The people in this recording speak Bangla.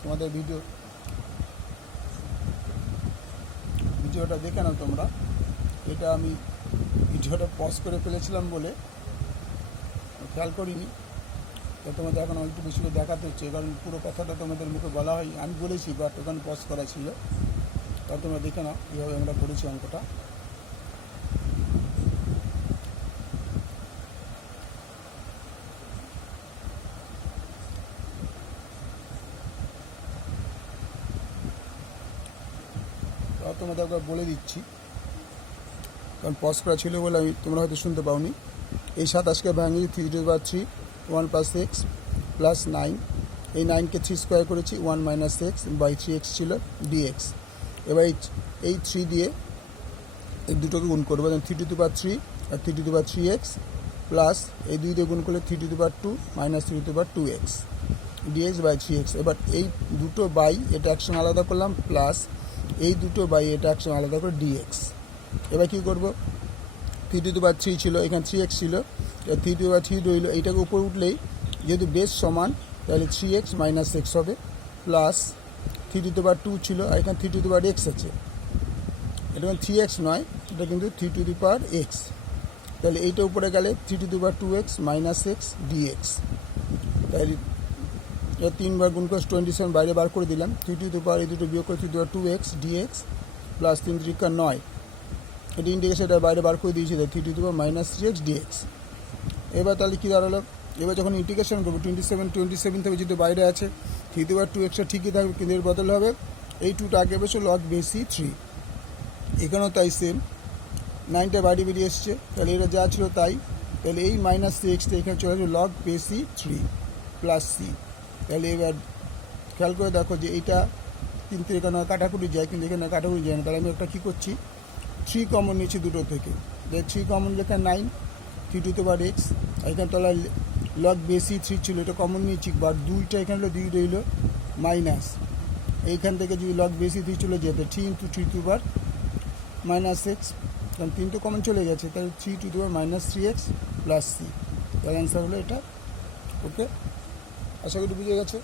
তোমাদের ভিডিওটা দেখে নাও তোমরা। এটা আমি ভিডিওটা পজ করে ফেলেছিলাম বলে খেয়াল করিনি, তো তোমাদের এখন একটু বেশি করে দেখাতে হচ্ছে, কারণ পুরো কথাটা তোমাদের মুখে বলা হয়, আমি বলেছি বাট ওখানে পজ করা ছিল। তা তোমরা দেখে নাও কীভাবে আমরা করেছি অঙ্কটা। তোমাদের একবার বলে দিচ্ছি, কারণ পজ করা ছিল বলে তোমরা হয়তো শুনতে পাওনি। এই 27কে ভাঙি 3/3 1 + x + 9, এই 9কে 3 স্কোয়ার করেছি, 1 - x বাই 3x ছিল dx। এবার এই 3 দিয়ে এই দুটোকে গুণ করবো, 3³ আর 3³ প্লাস এই 2 দিয়ে গুণ করলে 3² - 3² dx বাই 3x। এবার এই দুটো বাই এটা একসঙ্গে আলাদা করলাম, প্লাস এই দুটো বাই এটা একসঙ্গে আলাদা করে dx। এবার কী করবো, 3³ ছিল, এখানে 3x ছিল, 3³ রইল। এইটাকে উপর উঠলেই যেহেতু বেস সমান তাহলে 3x - x হবে, প্লাস 3² ছিল আর এখানে 3x আছে, এটা 3x নয়, এটা কিন্তু 3x। তাহলে এইটা উপরে গেলে 3² - x dx। তাহলে 3 বার গুণ করে 27 বাইরে বার করে দিলাম, 3 এই দুটো বিয়োগ করে 3² dx প্লাস 3 × 9, এটা ইন্টিগ্রেশনটা বাইরে বার করে দিয়েছি, 3 - 3x dx। এবার তাহলে কী দাঁড়ালো, এবার যখন ইন্টিগ্রেশন করবো 27 থেকে যেহেতু বাইরে আছে 3² ঠিকই থাকবে, কিন্তু এর বদল হবে এই 2টা আগে বসে লগ বেশি 3। এখানেও তাই সেম, 9টা বাইরে বেরিয়ে এসছে, তাহলে এটা যা ছিল তাই। তাহলে এই -3xটা এখানে চলে আসবে লগ বেশি 3 প্লাস c। তাহলে এবার খেয়াল করে দেখো যে এইটা কিন্তু এখানে কাটাকুটি যায়, কিন্তু এখানে কাটাকুটি যায় না। তাহলে আমি একটা কী করছি, 3 কমন নিয়েছি দুটো থেকে, 3 কমন লেখা 9 3x, এখানে তাহলে লগ বেশি 3 ছিল, এটা কমন নিয়েছি, বা 2টা এখানে হলো 2 রইল মাইনাস, এইখান থেকে যদি লগ বেশি 3 চলে যেতে 3 × 3² - x, কারণ 3 তো কমন চলে গেছে, তাহলে 3 - 3x প্লাস c। তাহলে অ্যান্সার হলো এটা। ওকে, আশা করি বুঝে গেছে।